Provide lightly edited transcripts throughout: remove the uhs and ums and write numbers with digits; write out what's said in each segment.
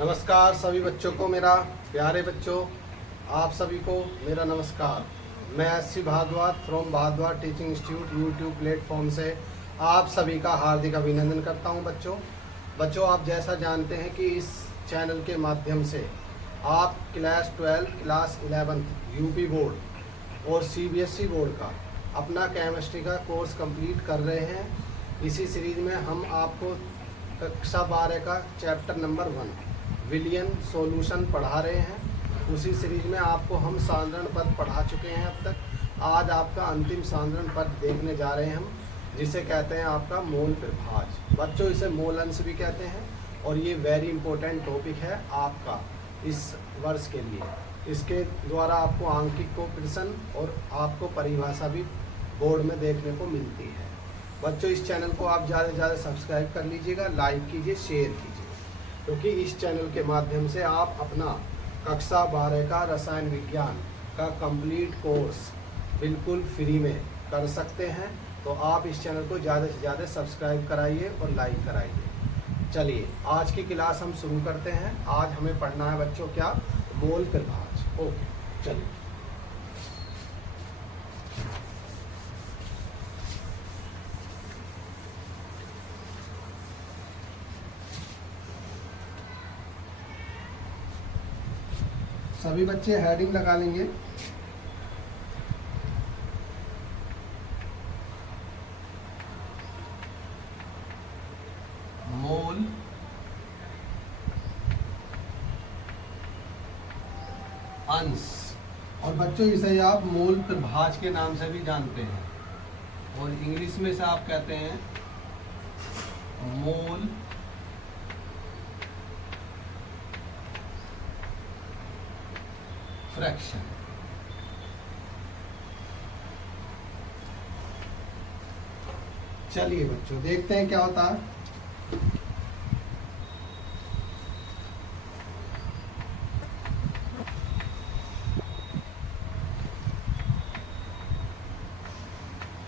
नमस्कार सभी बच्चों को, मेरा प्यारे बच्चों, आप सभी को मेरा नमस्कार। मैं SC. Bhardwaj from Bhardwaj teaching institute YouTube platform से आप सभी का हार्दिक अभिनंदन करता हूं। बच्चों आप जैसा जानते हैं कि इस चैनल के माध्यम से आप क्लास 12, क्लास 11 यूपी बोर्ड और सीबीएसई बोर्ड का अपना केमिस्ट्री का कोर्स कंप्लीट कर रहे हैं। इसी सीरीज में हम आपको कक्षा 12 का चैप्टर नंबर 1 विलियन सॉल्यूशन पढ़ा रहे हैं। उसी सीरीज में आपको हम साधारण पद पढ़ा चुके हैं अब तक। आज आपका अंतिम साधारण पद देखने जा रहे हैं हम, जिसे कहते हैं आपका मोल प्रभाज। बच्चों इसे मोल अंश भी कहते हैं और ये वेरी इंपॉर्टेंट टॉपिक है आपका इस वर्ष के लिए। इसके द्वारा आपको आंकिक को प्रश्न और आपको परिभाषा भी बोर्ड में देखने को मिलती है। बच्चों इस चैनल को आप ज़्यादा से ज़्यादा सब्सक्राइब कर लीजिएगा, लाइक कीजिए, शेयर कीजिए, क्योंकि इस चैनल के माध्यम से आप अपना कक्षा 12 का रसायन विज्ञान का कंप्लीट कोर्स बिल्कुल फ्री में कर सकते हैं। तो आप इस चैनल को ज़्यादा से ज़्यादा सब्सक्राइब कराइए और लाइक कराइए। चलिए आज की क्लास हम शुरू करते हैं। आज हमें पढ़ना है बच्चों क्या, मोल प्रभाज। ओके चलिए। सभी बच्चे हेडिंग लगा लेंगे। मोल अंश, और बच्चों इसे आप मोल प्रभाज के नाम से भी जानते हैं, और इंग्लिश में से आप कहते हैं मोल फ्रैक्शन। चलिए बच्चों देखते हैं क्या होता है।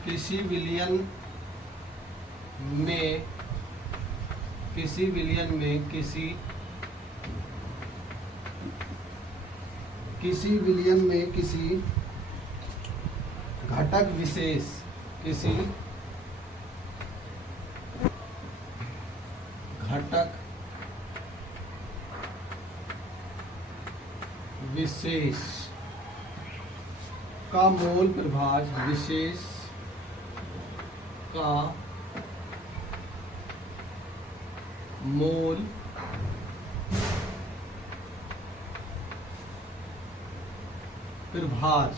किसी विलयन में किसी घटक विशेष का मोल प्रभाज, विशेष का मोल प्रभाज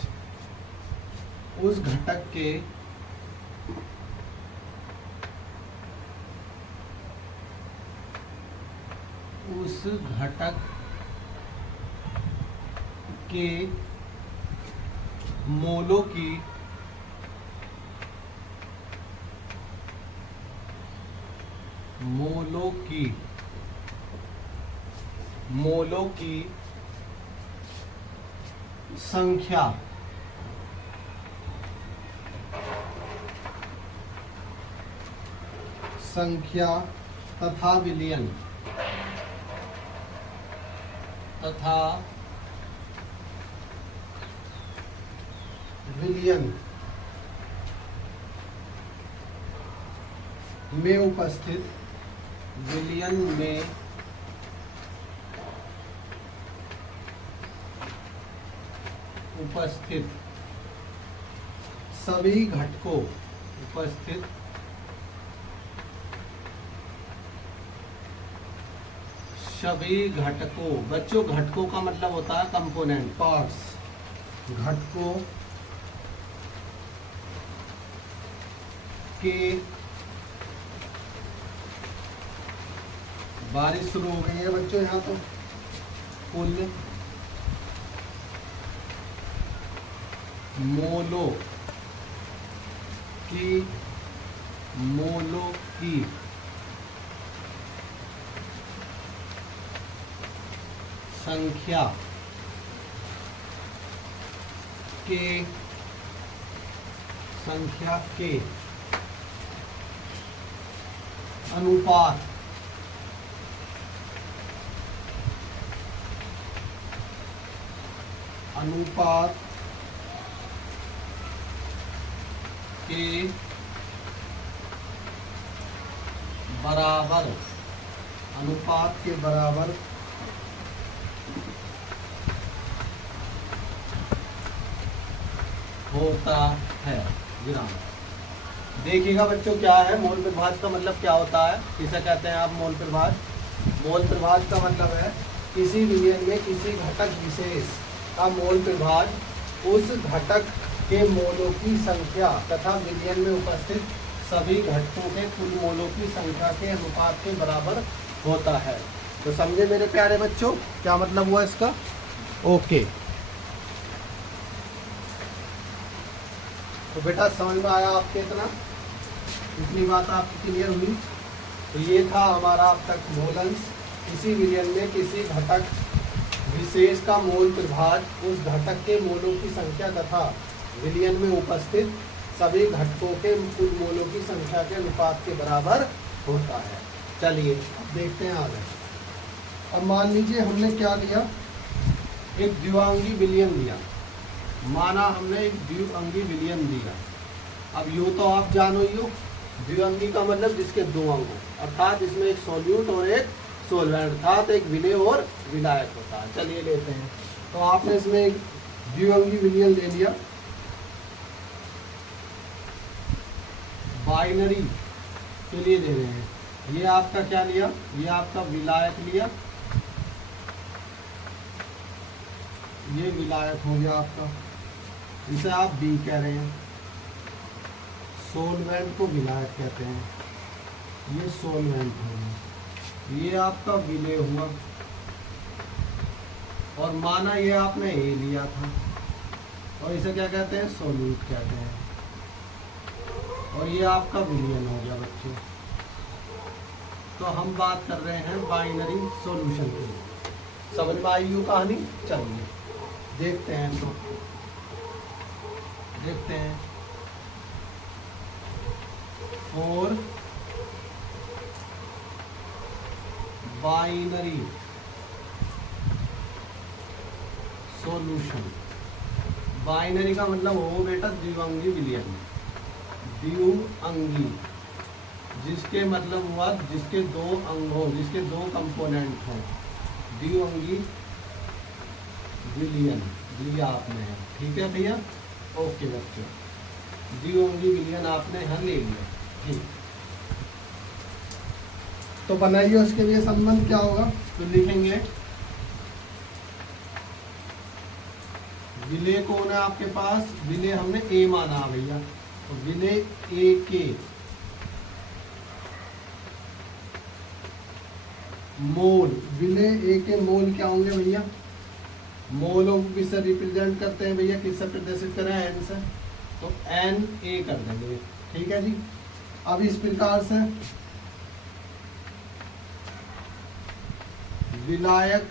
उस घटक के मोलों की संख्या तथा विलयन में उपस्थित सभी घटकों बच्चों घटकों का मतलब होता है कंपोनेंट, पार्ट्स। घटकों के बारिश शुरू हो गई है बच्चों यहाँ तो कुल मोलों की संख्या के अनुपात अनुपात के बराबर, अनुपात के बराबर होता है। विराम। देखिएगा बच्चों, क्या है मोल प्रभाज का मतलब क्या होता है, किसे कहते हैं आप मोल प्रभाज। मोल प्रभाज का मतलब है किसी विलयन में किसी घटक विशेष का मोल प्रभाज उस घटक के मोलों की संख्या तथा विलयन में उपस्थित सभी घटकों के कुल मोलों की संख्या के अनुपात के बराबर होता है। तो समझे मेरे प्यारे बच्चों क्या मतलब हुआ इसका। ओके, तो बेटा समझ में आया आपके, इतनी बात आपकी क्लियर हुई। तो ये था हमारा अब तक मोलंश। किसी विलयन में किसी घटक विशेष का मोल प्रभाज उस घटक के मोलों की संख्या तथा विलयन में उपस्थित सभी घटकों के कुल मोलों की संख्या के अनुपात के बराबर होता है। चलिए अब देखते हैं आगे। अब मान लीजिए हमने क्या लिया, एक द्विअंगी विलयन लिया। माना हमने एक द्विअंगी विलयन दिया। अब यो तो आप जानो ही हो, द्विअंगी का मतलब जिसके दो अंग हो, अर्थात इसमें एक सोल्यूट और एक सोलवेंट, अर्थात एक विलेय और विलायक होता है। चलिए लेते हैं। तो आपने इसमें एक द्विअंगी विलयन ले लिया। बाइनरी के लिए ले रहे हैं। ये आपका क्या लिया, ये आपका विलायक लिया, ये विलायक हो गया आपका, इसे आप बी कह रहे हैं। सोलवेंट को विलायक कहते हैं, ये सोलवेंट हो गया, ये आपका विलेय हुआ। और माना ये आपने ए लिया था और इसे क्या कहते हैं, सोल्यूट कहते हैं। और ये आपका विलयन हो गया बच्चों। तो हम बात कर रहे हैं बाइनरी सॉल्यूशन की। समझ में आई यू कहानी। चलिए देखते हैं, तो देखते हैं। और बाइनरी सॉल्यूशन, बाइनरी का मतलब हो बेटा द्विअंगी विलयन। द्विअंगी जिसके मतलब हुआ जिसके दो अंग हो, जिसके दो कंपोनेंट हों, द्विअंगी विलयन लिया आपने। ठीक है भैया, ओके बच्चों, द्विअंगी विलयन आपने यहाँ ले लिया। ठीक, तो बनाइए उसके लिए संबंध क्या होगा। तो लिखेंगे विलेय कौन है आपके पास, विलेय हमने ए माना भैया, तो विलेय ए के मोल, विलेय ए के मोल क्या होंगे भैया, मोलों को किससे रिप्रेजेंट करते हैं भैया, किससे प्रदर्शित करें, एन से, तो एन ए कर देंगे। ठीक है जी। अब इस प्रकार से विलायक,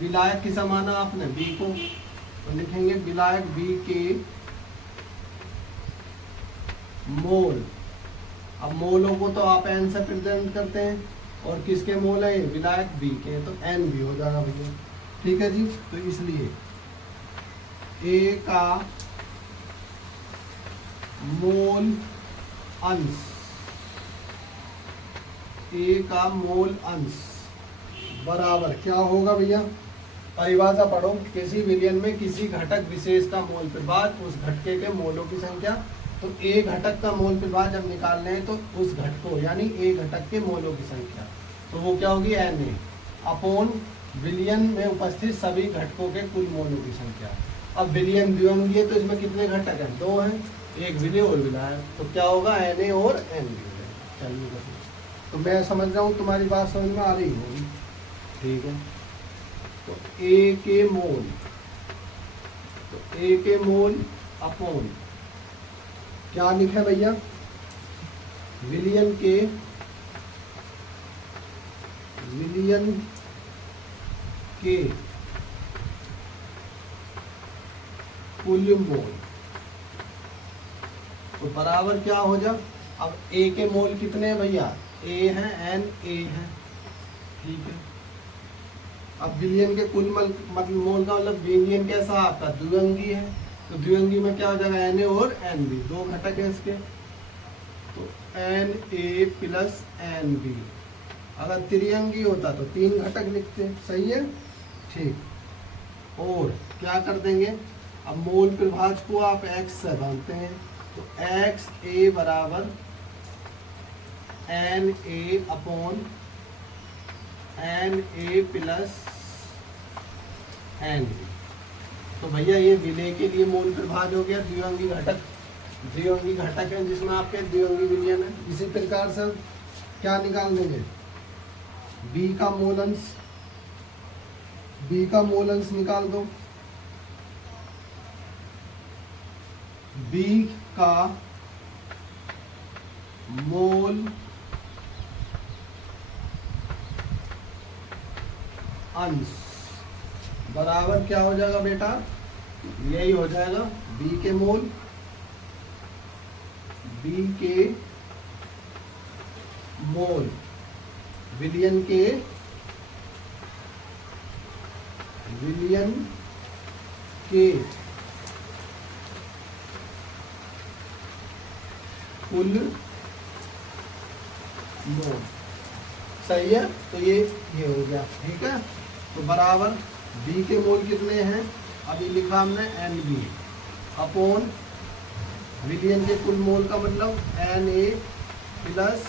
विलायक किसा माना आपने, बी को, तो लिखेंगे विलायक बी के मोल। अब मोलों को तो आप एन से प्रेजेंट करते हैं, और किसके मोल है, विलायक बी के, तो एन भी हो जाएगा भैया। ठीक है जी। तो इसलिए ए का मोल अंश, ए का मोल अंश बराबर क्या होगा भैया, परिभाषा पढ़ो। किसी विलयन में किसी घटक विशेष का मोल प्रभाज उस घटके के मोलों की संख्या। तो ए घटक का मोल प्रभाज जब निकालने हैं तो उस घटकों यानी ए घटक के मोलों की संख्या, तो वो क्या होगी, एन ए अपॉन विलयन में उपस्थित सभी घटकों के कुल मोलों की संख्या। अब विलयन द्विअंगी है तो इसमें कितने घटक हैं, दो हैं, एक विलेय और विलायक, तो क्या होगा, एन ए और एन बी। चलिए, तो मैं समझ रहा हूँ तुम्हारी बात समझ में आ रही होगी। ठीक है। तो ए के मोल, तो ए के मोल अपॉन क्या लिखे भैया, विलयन के, विलयन के कुल मोल, तो बराबर क्या हो जा। अब ए के मोल कितने हैं भैया, ए हैं, एन ए है। ठीक है। अब विलयन के कुल मतलब मोल का मतलब विलयन कैसा आपका द्विअंगी है, तो द्विअंगी में क्या हो जाएगा Na और Nb, दो घटक है इसके, तो Na प्लस Nb। अगर त्रिअंगी होता तो तीन घटक लिखते, सही है, ठीक। और क्या कर देंगे, अब मोल प्रभाज को आप x से बांधते हैं, तो XA बराबर Na upon Na plus Nb। तो भैया ये विलय के लिए मोल प्रभाज हो गया, द्विअंगी घटक है जिसमें आपके द्विअंगी विलयन है। इसी प्रकार से क्या निकाल देंगे, B का मोलंश निकाल दो। B का मोल अंश बराबर क्या हो जाएगा बेटा, यही हो जाएगा B के मोल विलयन के कुल मोल, सही है। तो ये हो गया, ठीक है। तो बराबर B के मोल कितने हैं, अभी लिखा हमने Nb अपॉन विलयन के कुल मोल का मतलब Na प्लस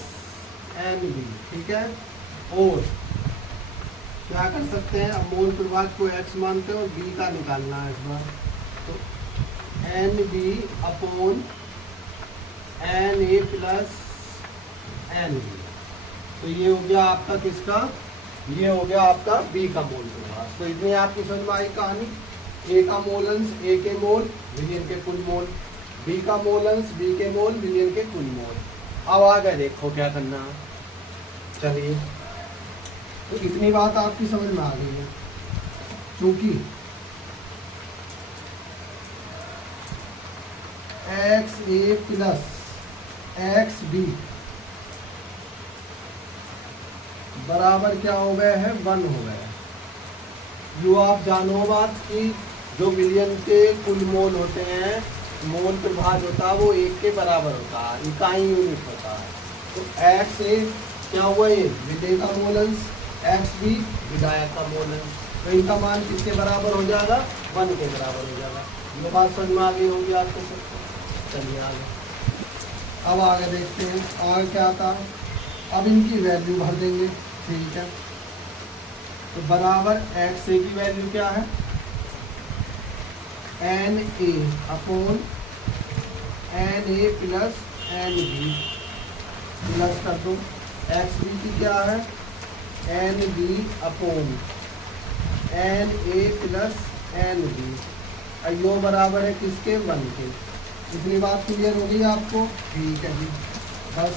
Nb, ठीक है। और क्या कर सकते हैं, अब मोल प्रभाज को x मानते हैं और B का निकालना है इस बार, तो Nb upon Na plus Nb। तो ये हो गया आपका किसका, ये हो गया आपका B का मोल प्रभाज। तो इतनी आपकी समझ में आई कहानी। A का मोल अंश A के मोल विलयन के कुल मोल, B का मोल अंश B के मोल विलयन के कुल मोल। अब आगे देखो क्या करना है, चलिए। तो इतनी बात आपकी समझ में आ गई है, क्योंकि XA प्लस XB बराबर क्या हो गए हैं, 1 हो गए। जो आप जानो बात कि जो विलयन के कुल मोल होते हैं, मोल प्रभाज होता है वो 1 के बराबर होता है, इकाई यूनिट होता है। तो XA क्या हुआ, ये विलय का मोल अंश, XB विधायक का मोल अंश, तो इनका मान किसके बराबर हो जाएगा, 1 के बराबर हो जाएगा। ये बात समझ में आ गई होगी आपको सबको। चलिए आगे, अब आगे देखते हैं आगे क्या आता है। अब इनकी वैल्यू भर देंगे, ठीक है। तो बराबर XA की वैल्यू क्या है, Na upon Na plus Nb plus कर दो। XB की क्या है, Nb upon Na plus Nb, यो बराबर है किसके, 1 के। इतनी बात क्लियर हो गई आपको, ठीक है जी। बस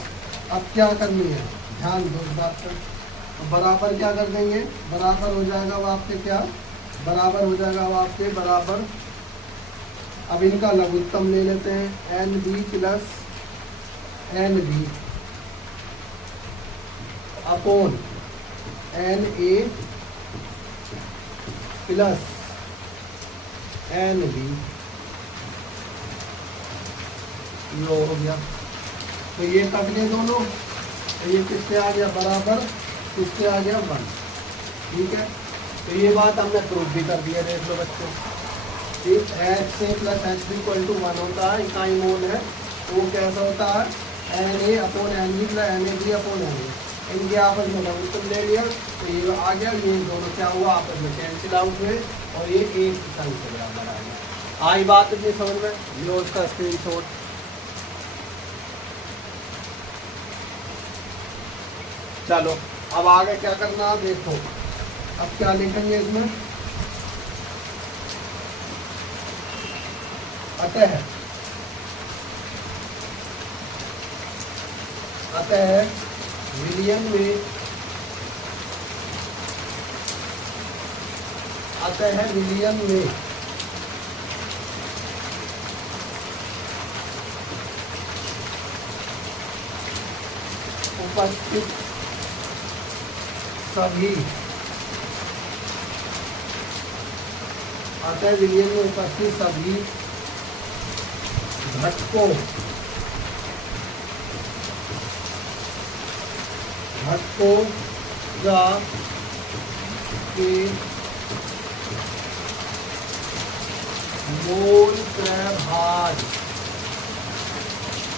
अब क्या करनी है, ध्यान दो इस बात पर। तो बराबर क्या कर देंगे, बराबर हो जाएगा वो आपके क्या, बराबर हो जाएगा वो आपके बराबर, अब इनका लघुत्तम ले लेते हैं, Nb plus Nb upon Na plus Nb, लो हो गया। तो ये कट गए दोनों, तो ये किससे आ गया, बराबर किससे आ गया, 1, ठीक है। तो ये बात हमने प्रूफ भी कर दिया, देख लो बच्चों। ठीक, XA plus XB equal to 1 होता है, इकाई मोल है, तो वो कैसा होता है, Na upon Nb plus Nab upon Na। इनके आपस में लघुत्तम ले लिया, तो ये आ गया, ये दोनों क्या हुआ, आपस में कैंसिल आउट हुए और ये एक संख्या के बराबर आ गया। आई बात इतनी समझ में, लो उसका स्क्रीनशॉट। चलो अब आगे क्या करना है, देखो अब क्या लिखेंगे इसमें, अतः विलयन में, उपस्थित सभी अतः विलयन में उपस्थित सभी घटकों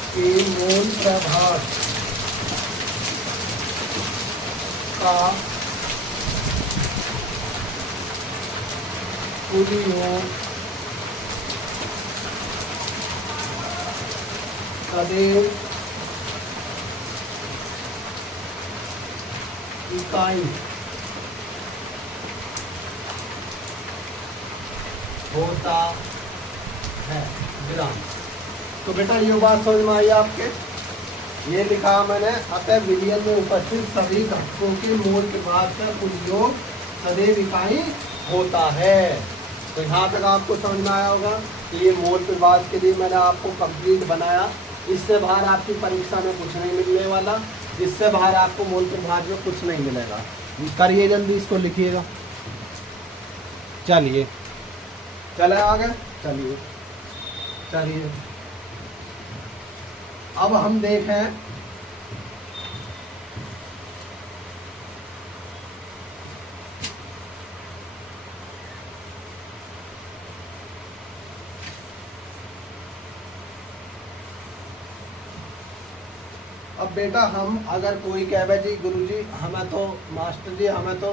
के मोल प्रभाज का कुल योग सदैव इकाई होता है। विराम। तो बेटा ये बात समझ में आई आपके? ये लिखा मैंने, अतः विलयन में उपस्थित सभी घटकों के मोल प्रभाज का कुल योग सदैव इकाई होता है। तो यहाँ तक आपको समझ में आया होगा कि ये मोल प्रभाज के लिए मैंने आपको कंप्लीट बनाया। इससे बाहर आपकी परीक्षा में कुछ नहीं मिलने वाला, इससे बाहर आपको मोल प्रभाज में कुछ नहीं मिलेगा। करिए जल्दी, इसको लिखिएगा। चलिए चले आगे, चलिए अब हम देखें अब बेटा हम अगर कोई कहे जी गुरुजी हमें तो मास्टर जी हमें तो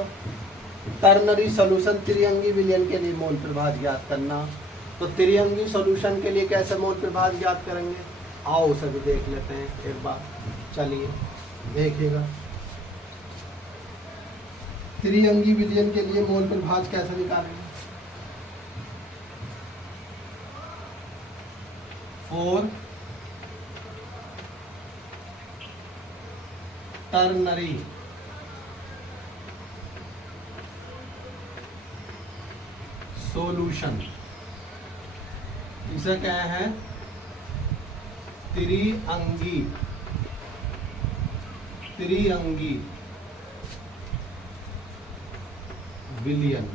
टर्नरी सॉल्यूशन त्रिअंगी विलयन के लिए मोल प्रभाज ज्ञात करना, तो त्रिअंगी सॉल्यूशन के लिए कैसे मोल प्रभाज ज्ञात करेंगे? आओ उसे भी देख लेते हैं एक बार। चलिए देखिएगा, त्रिअंगी विलयन के लिए मोल प्रभाज कैसे निकालेंगे? फोर टर्नरी सॉल्यूशन, इसे क्या है? त्रिअंगी विलयन,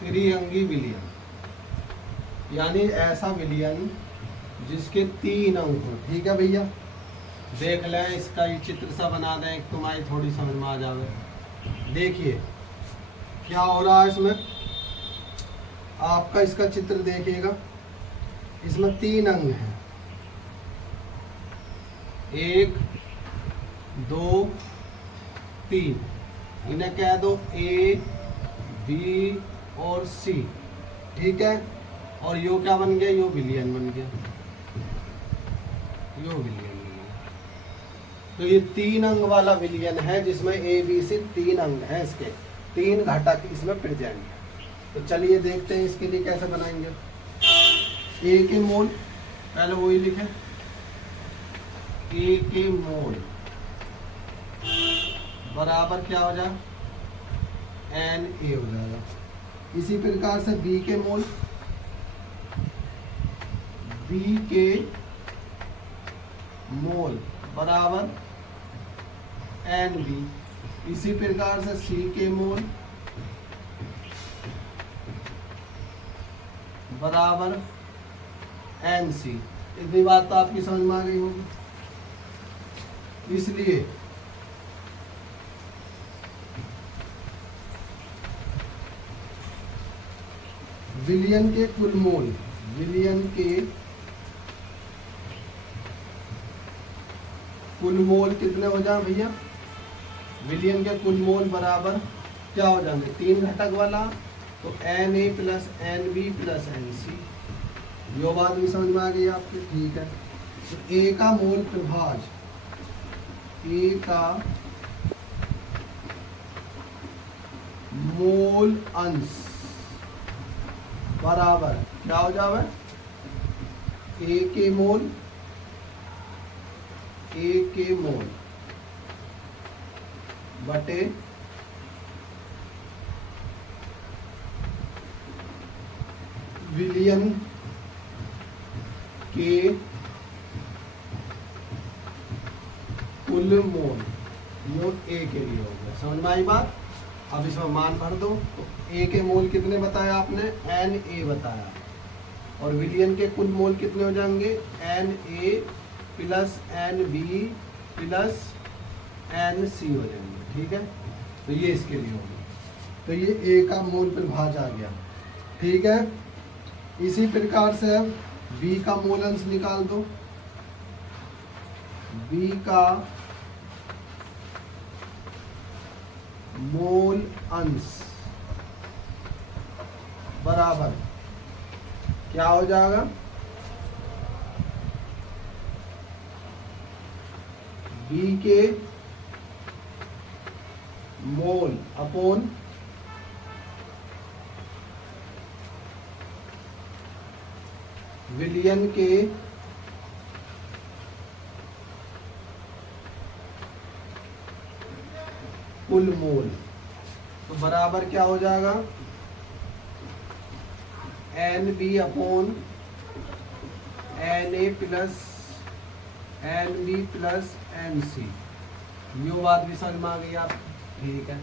त्रिअंगी विलयन यानी ऐसा विलयन जिसके 3 अंक हो। ठीक है भैया, देख लें, इसका ये चित्र सा बना दें, तुम्हारी थोड़ी समझ में आ जावे। देखिए क्या हो रहा है इसमें, आपका इसका चित्र देखिएगा। इसमें 3 अंग हैं, 1 2 3, इन्हें कह दो A B और C। ठीक है, और यो क्या बन गया? यो विलयन बन गया, यो विलयन बन गया। तो ये 3 अंग वाला विलयन है जिसमें A B C 3 अंग हैं, इसके 3 घटक इसमें प्रेजेंट है। तो चलिए देखते हैं इसके लिए कैसे बनाएंगे। A के मोल पहले वही लिखे, A के मोल बराबर क्या हो जाए? Na हो जाएगा। इसी प्रकार से B के मोल, B के मोल बराबर Nb। इसी प्रकार से C के मोल बराबर Nc। इतनी बात तो आपकी समझ में आ गई होगी। इसलिए विलयन के कुल मोल, विलयन के कुल मोल कितने हो जाए भैया? विलयन के कुल मोल बराबर क्या हो जाएंगे? 3 घटक वाला, तो Na plus Nb plus Nc। यो बात भी समझ में आ गई आपकी? ठीक है, तो A का मोल प्रभाज, A का मोल अंश बराबर क्या हो जावे? A के मोल बटे विलयन के कुल मोल, मोल A के लिए हो गया। समझ में आई बात? अब इसमें मान भर दो। तो ए के मोल कितने बताया आपने, एन ए बताया, और विलियन के कुल मोल कितने हो जाएंगे, N A plus N B plus N C हो जाएंगे। ठीक है, तो ये इसके लिए होगा। तो ये ए का मोल पर भाज आ गया। ठीक है, इसी प्रकार से अब बी का मोल अंश निकाल दो। बी का मोल अंश बराबर क्या हो जाएगा, बी के मोल अपॉन विलियन के कुल मोल। तो बराबर क्या हो जाएगा, N B upon N A plus N B plus N C. ये बात भी समझ में आ गई आप। ठीक है,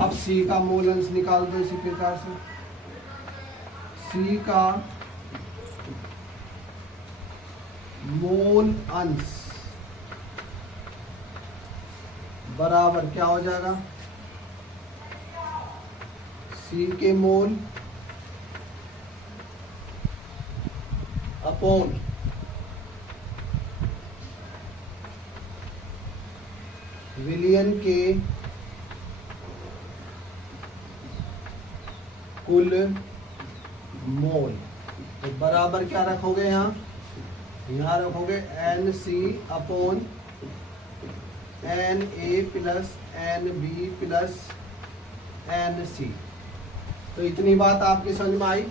अब सी का मोल अंश निकाल दो इसी प्रकार से। सी का मोल अंश बराबर क्या हो जाएगा, सी के मोल अपॉन विलियन के कुल मोल। तो बराबर क्या रखोगे, यहाँ रखोगे N C upon N A plus N B plus N C. तो इतनी बात आपकी समझ में आई।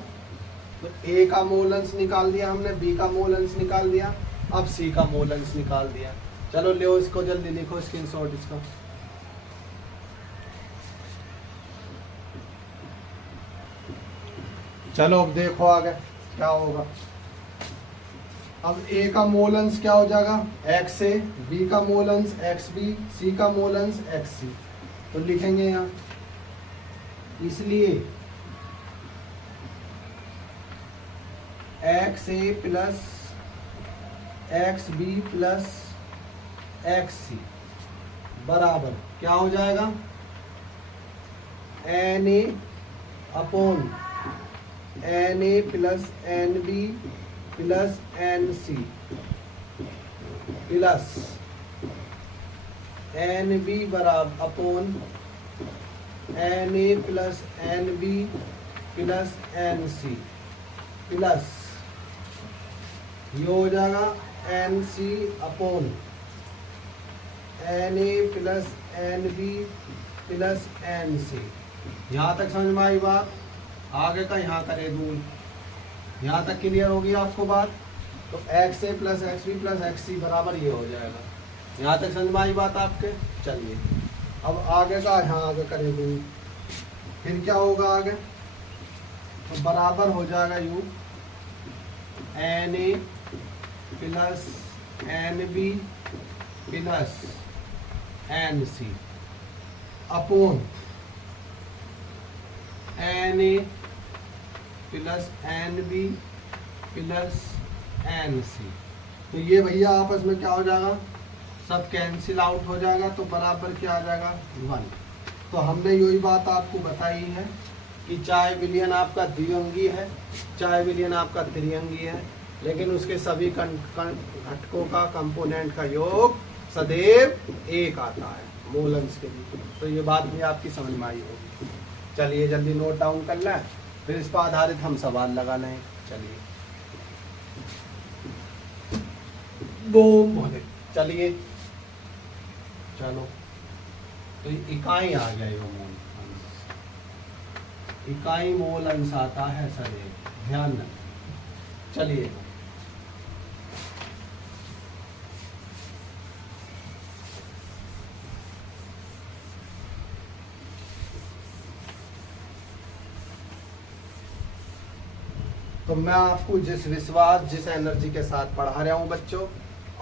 तो ए का मोल अंश निकाल दिया हमने, बी का मोल अंश निकाल दिया, अब सी का मोल अंश निकाल दिया। चलो ले इसको जल्दी लिखो, स्क्रीनशॉट इसका। चलो अब देखो आगे क्या होगा। अब ए का मोल अंश क्या हो जाएगा, एक्स ए, बी का मोल अंश एक्स बी, सी का मोल अंश एक्स सी। तो लिखेंगे यहाँ, इसलिए X A plus X B plus X C बराबर क्या हो जाएगा, N A upon N A plus N B plus N C plus N B बराबर upon N A plus N B plus N C plus ये हो जाएगा N C upon N A plus N B plus N C. यहाँ तक समझ में आई बात। आगे का यहाँ करे रूल, यहाँ तक क्लियर होगी आपको बात। तो X A plus X B plus X C बराबर ये हो जाएगा। यहाँ तक समझ में आई बात आपके। चलिए अब आगे का यहाँ आगे करे रूल, फिर क्या होगा आगे, तो बराबर हो जाएगा यू N A plus N B plus N C upon N A plus N B plus N C. तो ये भैया आपस में क्या हो जाएगा, सब कैंसिल आउट हो जाएगा। तो बराबर क्या आ जाएगा, 1। तो हमने यही बात आपको बताई है कि चाहे विलियन आपका द्विअंगी है, चाहे विलियन आपका त्रिअंगी है, लेकिन उसके सभी घटकों का कंपोनेंट का योग सदैव एक आता है मोल अंश के लिए। तो ये बात भी आपकी समझ में आई होगी। चलिए जल्दी नोट डाउन कर लें, फिर इस पर आधारित हम सवाल लगा लें। चलिए बूम, चलिए चलो। तो इकाई आ गया ये मोल अंश, इकाई मोल अंश आता है सदैव, ध्यान रखें। चलिए तो मैं आपको जिस विश्वास जिस एनर्जी के साथ पढ़ा रहा हूँ बच्चों,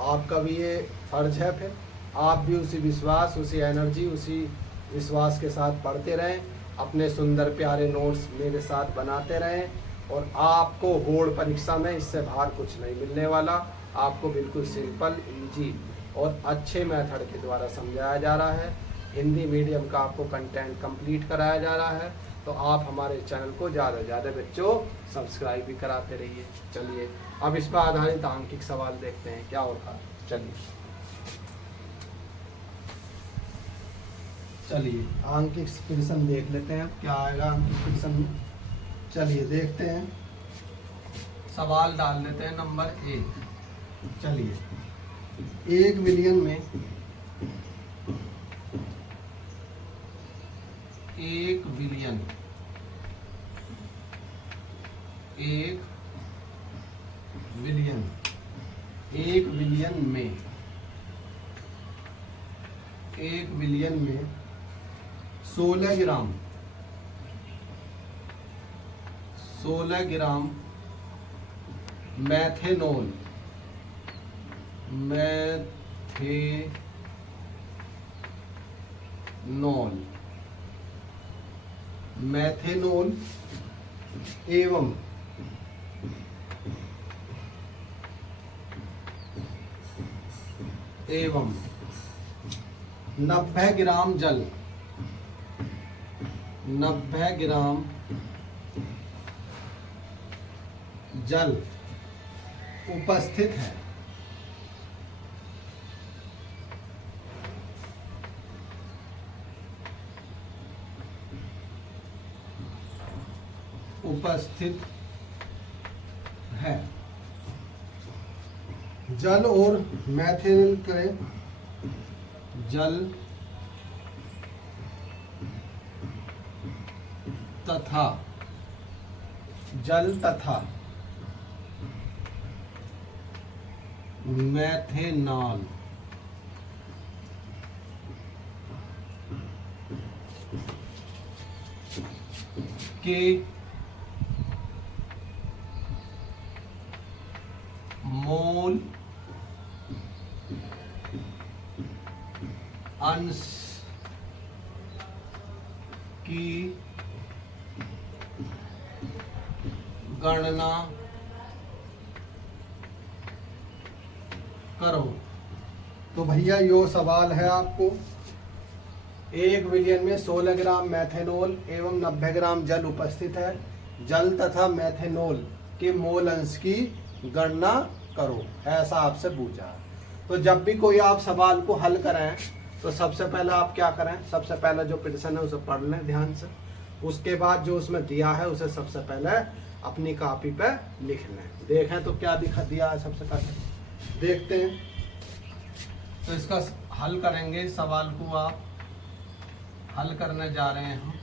आपका भी ये फर्ज है, फिर आप भी उसी विश्वास उसी एनर्जी उसी विश्वास के साथ पढ़ते रहें, अपने सुंदर प्यारे नोट्स मेरे साथ बनाते रहें, और आपको बोर्ड परीक्षा में इससे बाहर कुछ नहीं मिलने वाला। आपको बिल्कुल सिंपल, इजी और अच्छे मेथड के द्वारा समझाया जा रहा है। हिंदी मीडियम का आपको कंटेंट कंप्लीट कराया जा रहा है। तो आप हमारे चैनल को ज़्यादा से ज़्यादा बच्चों सब्सक्राइब भी कराते रहिए। चलिए अब इस पर आधारित आंकिक सवाल देखते हैं क्या होगा। चलिए आंकिक प्रश्न देख लेते हैं क्या आएगा आंकिक प्रश्न में। चलिए देखते हैं, सवाल डाल देते हैं नंबर 1। चलिए 1 बिलियन में 1 बिलियन में 16 ग्राम मैथेनॉल एवं 90 ग्राम जल उपस्थित है। जल और मैथेनॉल करें, जल तथा मैथेनॉल के मोल अंश की गणना करो। तो भैया यो सवाल है आपको, 1 बिलियन में 16 ग्राम मैथेनॉल एवं 90 ग्राम जल उपस्थित है। जल तथा मैथेनॉल के मोल अंश की गणना करो, ऐसा आपसे पूछा। तो जब भी कोई आप सवाल को हल करें तो सबसे पहले आप क्या करें, सबसे पहले जो प्रश्न है उसे पढ़ लें ध्यान से। उसके बाद जो उसमें दिया है उसे सबसे पहले अपनी कॉपी पे लिख लें। देखें तो क्या दिया है, सबसे पहले देखते हैं। तो इसका हल करेंगे, सवाल को आप हल करने जा रहे हैं हम।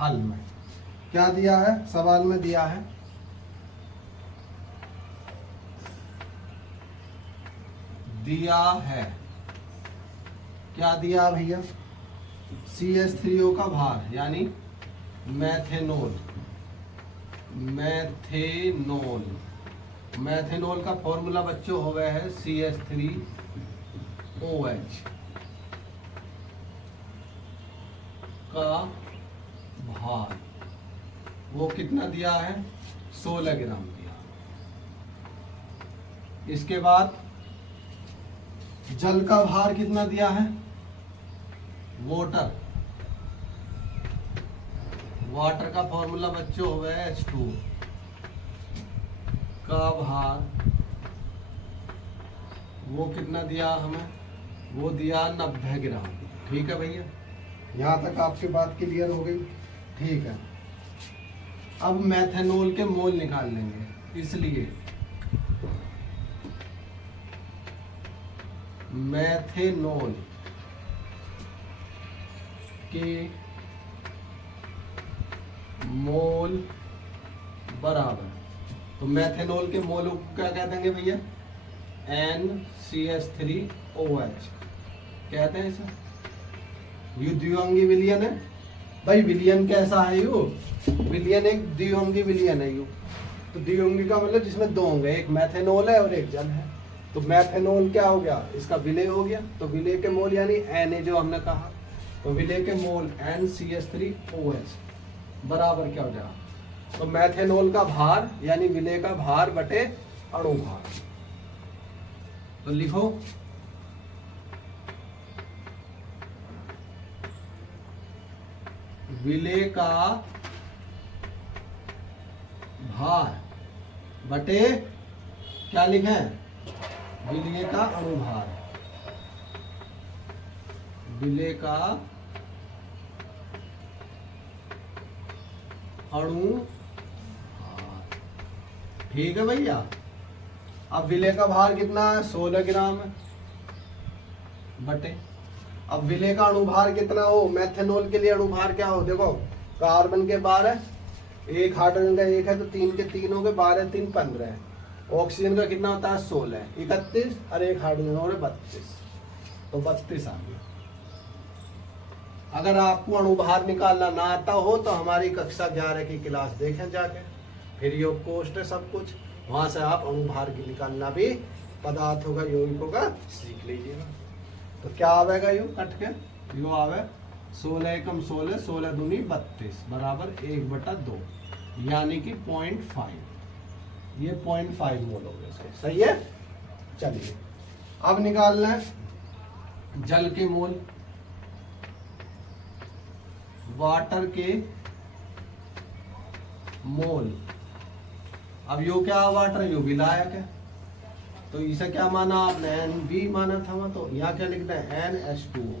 हल में क्या दिया है, सवाल में दिया है क्या दिया भैया, CH3O का भार यानी मैथेनॉल का फॉर्मूला बच्चों हो गया है CH3OH का भार, वो कितना दिया है, 16 ग्राम दिया। इसके बाद जल का भार कितना दिया है, वाटर का फॉर्मूला बच्चों हो गया H2 का भार, वो कितना दिया हमें, वो दिया 90 ग्राम। ठीक है भैया, यहाँ तक आपकी बात क्लियर हो गई। ठीक है, अब मैथेनॉल के मोल निकाल लेंगे, इसलिए मैथेनॉल के मोल बराबर, तो मैथेनॉल के मोल को क्या कह देंगे भैया, NCH3OH कहते हैं इसे। यू द्विअंगी विलयन है भाई, विलयन कैसा है यू, विलयन एक द्विअंगी विलयन है यू। तो द्विअंगी का मतलब जिसमें दो होंगे, एक मैथेनॉल है और एक जल है। तो मैथेनॉल क्या हो गया, इसका विलय हो गया, तो विलय के मोल यानी Na जो हमने कहा तो विलेय के मोल NCH3OH बराबर क्या हो जाएगा, तो मैथेनॉल का भार यानी विलेय का भार बटे अणु भार। तो लिखो विलेय का भार बटे क्या लिखें, विलेय का अणु भार, विलेय का अणु भार। ठीक है भैया। अब विलेय का भार कितना है, 16 ग्राम है बटे, अब विलेय का अणुभार कितना हो, मैथेनॉल के लिए अणुभार क्या हो, देखो कार्बन के 12, एक हाइड्रोजन का 1 है तो 3 के 3 हो गए, 12 3 15 है। ऑक्सीजन का कितना होता है 16, 31 और एक हाइड्रोजन हो रहे 32, तो 32 आ गया। अगर आपको अणुभार निकालना ना आता हो तो हमारी कक्षा 11 की क्लास देखें जाके, फिर योग कोष्ठ है सब कुछ, वहां से आप अणुभार की निकालना भी पदार्थों का यौगिकों का सीख लीजिएगा। तो क्या आवेगा यू कट के, यू आवे 16 एकम 16, 16 दूनी 32 बराबर 1/2, यानी कि 0.5, ये 0.5 मोल हो गए इसके, सही है। चलिए अब निकालना है जल के मोल, वाटर के मोल। अब यो क्या वाटर, यो विलायक है, तो इसे क्या माना आपने, NB माना था वहां, तो यहाँ क्या लिखना है NH2O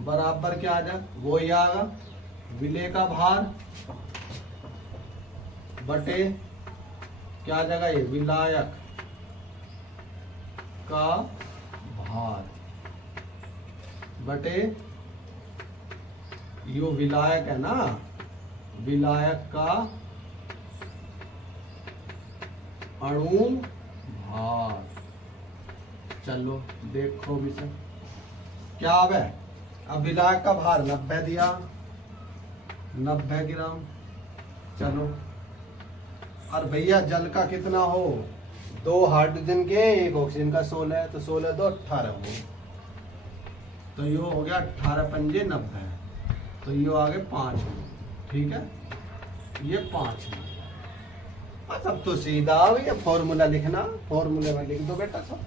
बराबर क्या आ जाए, वो ही आएगा विलेय का भार बटे क्या आ जाएगा, ये विलायक का भार बटे, यो विलायक है ना, विलायक का अणु भार। चलो देखो भी सर क्या है, अब विलायक का भार 90 दिया, 90 ग्राम। चलो और भैया जल का कितना हो, 2 हाइड्रोजन के 1 ऑक्सीजन का 16 है, तो 16 2 18 हो, तो यो हो गया 18 पंजे 90, तो यो आ गए 5 में। ठीक है, ये 5 में। बस अब तो सीधा भैया फॉर्मूला लिखना, फॉर्मूले में लिख दो बेटा सब।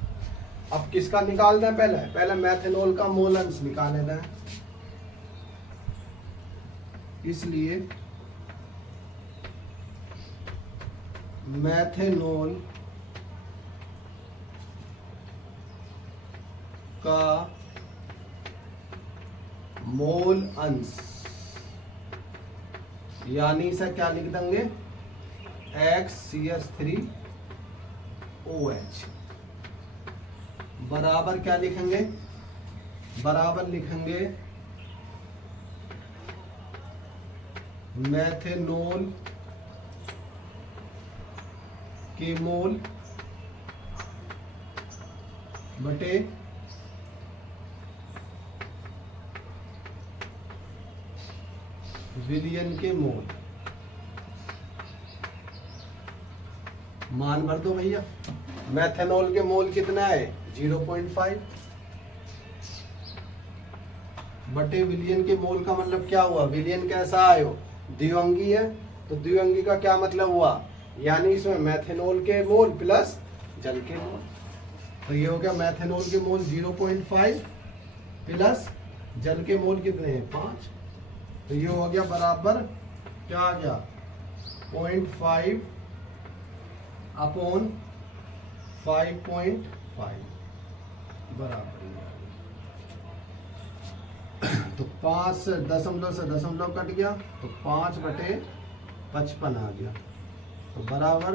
अब किसका निकालना है, पहले मैथेनॉल का मोल अंश निकाल लेना है, इसलिए मैथेनॉल का मोल अंश यानी इसे क्या लिख देंगे, XCH3OH बराबर क्या लिखेंगे, बराबर लिखेंगे मैथेनॉल के मोल बटे विलयन के मोल। मान भर दो भैया, मैथेनॉल के मोल कितना है 0.5 बटे विलयन के मोल का मतलब क्या हुआ, विलयन कैसा आयो, द्विअंगी है, तो द्विअंगी का क्या मतलब हुआ, यानी इसमें मैथेनॉल के मोल प्लस जल के मोल, तो ये हो गया मैथेनॉल के मोल 0.5 प्लस जल के मोल कितने हैं 5, तो ये हो गया बराबर क्या आ गया 0.5 अपॉन 5.5 बराबर। तो 5 से दशमलव कट गया, तो 5/55 आ गया, तो बराबर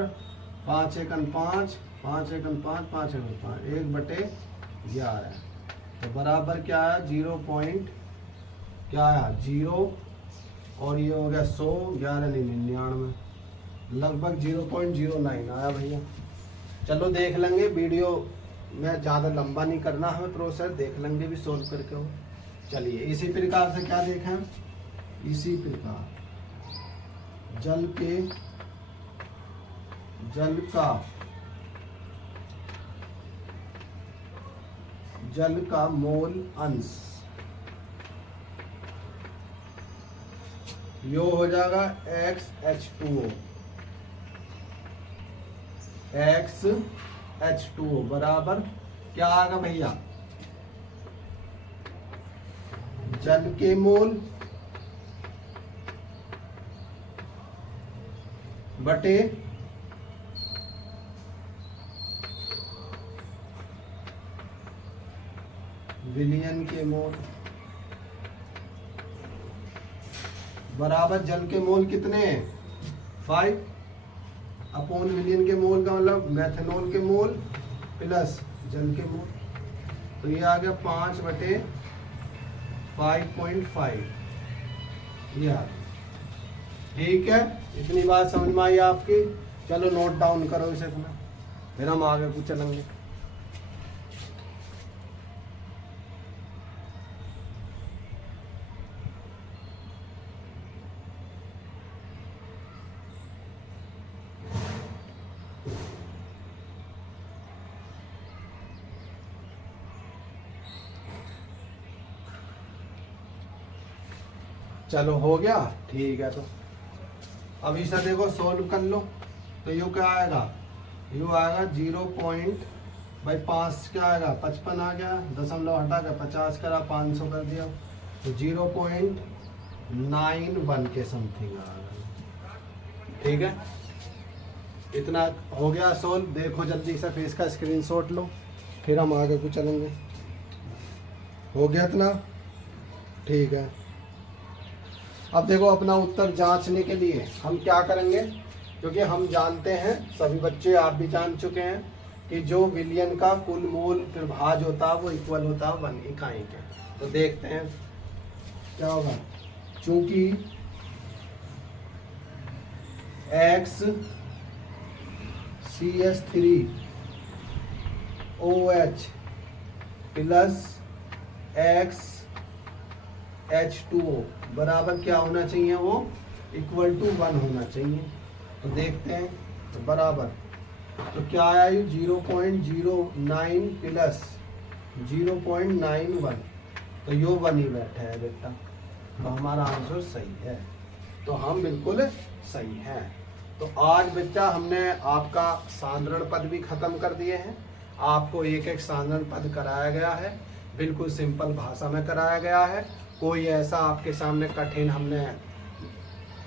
5 एकन 5, 5 एकन 5, 5 एकन 5, 1/11, तो बराबर क्या है 0 और ये हो गया 100, 11 नहीं 99, लगभग 0.09 आया भैया। चलो देख लेंगे, वीडियो में ज़्यादा लंबा नहीं करना हमें, प्रोसेस देख लेंगे भी सोल्व करके हो। चलिए इसी प्रकार से क्या देखें, इसी प्रकार जल का मोल अंश यो हो जाएगा XH2O, XH2O बराबर क्या आएगा भैया, जल के मोल बटे विलियन के मोल बराबर जल के मोल कितने हैं 5 अपॉन विलियन के मोल का मतलब मेथनॉल के मोल प्लस जल के मोल, तो ये आ गया 5/5.5 ये आ गया। ठीक है, इतनी बात समझ में आई आपकी। चलो नोट डाउन करो इसे इतना, फिर हम आगे कुछ चलेंगे। चलो हो गया, ठीक है। तो अब इसे देखो सोल्व कर लो, तो यू क्या आएगा, यू आएगा 0.5 क्या आएगा 55 आ गया, दशमलव हटा कर 50 करा 500 कर दिया, तो 0.91 के समथिंग आ गया। ठीक है, इतना हो गया सोल्व। देखो जल्दी से फेस का स्क्रीनशॉट लो, फिर हम आगे को चलेंगे। हो गया इतना, ठीक है। अब देखो अपना उत्तर जांचने के लिए हम क्या करेंगे, क्योंकि हम जानते हैं, सभी बच्चे आप भी जान चुके हैं कि जो विलियन का कुल मोल त्रिभाज होता है वो इक्वल होता है 1 इकाई के। तो देखते हैं क्या होगा, चूंकि XCH3OH प्लस XH2O बराबर क्या होना चाहिए, वो इक्वल टू 1 होना चाहिए। तो देखते हैं, तो बराबर तो क्या आया, 0.09 प्लस 0.91, तो यो 1 ही बैठा है बेटा, तो हमारा आंसर सही है। तो हम बिल्कुल सही हैं। तो आज बच्चा हमने आपका साधारण पद भी खत्म कर दिए हैं। आपको एक एक साधारण पद कराया गया है, बिल्कुल सिंपल भाषा में कराया गया है। कोई ऐसा आपके सामने कठिन हमने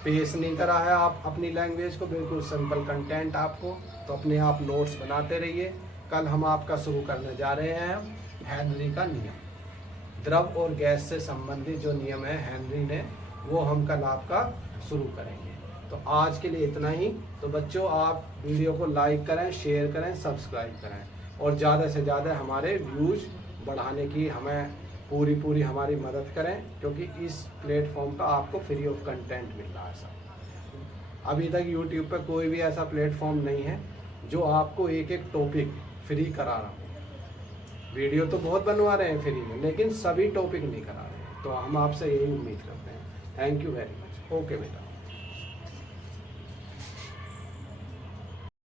पेश नहीं करा है। आप अपनी लैंग्वेज को बिल्कुल सिंपल कंटेंट आपको, तो अपने आप नोट्स बनाते रहिए। कल हम आपका शुरू करने जा रहे हैं हेनरी का नियम, द्रव और गैस से संबंधित जो नियम है हेनरी ने, वो हम कल आपका शुरू करेंगे। तो आज के लिए इतना ही। तो बच्चों आप वीडियो को लाइक करें, शेयर करें, सब्सक्राइब करें और ज़्यादा से ज़्यादा हमारे व्यूज बढ़ाने की हमें पूरी हमारी मदद करें, क्योंकि इस प्लेटफॉर्म पर आपको फ्री ऑफ कंटेंट मिल रहा है सब। अभी तक यूट्यूब पर कोई भी ऐसा प्लेटफॉर्म नहीं है जो आपको एक एक टॉपिक फ्री करा रहा हो। वीडियो तो बहुत बनवा रहे हैं फ्री में, लेकिन सभी टॉपिक नहीं करा रहे हैं। तो हम आपसे यही उम्मीद करते हैं। Thank you very much. Okay बेटा।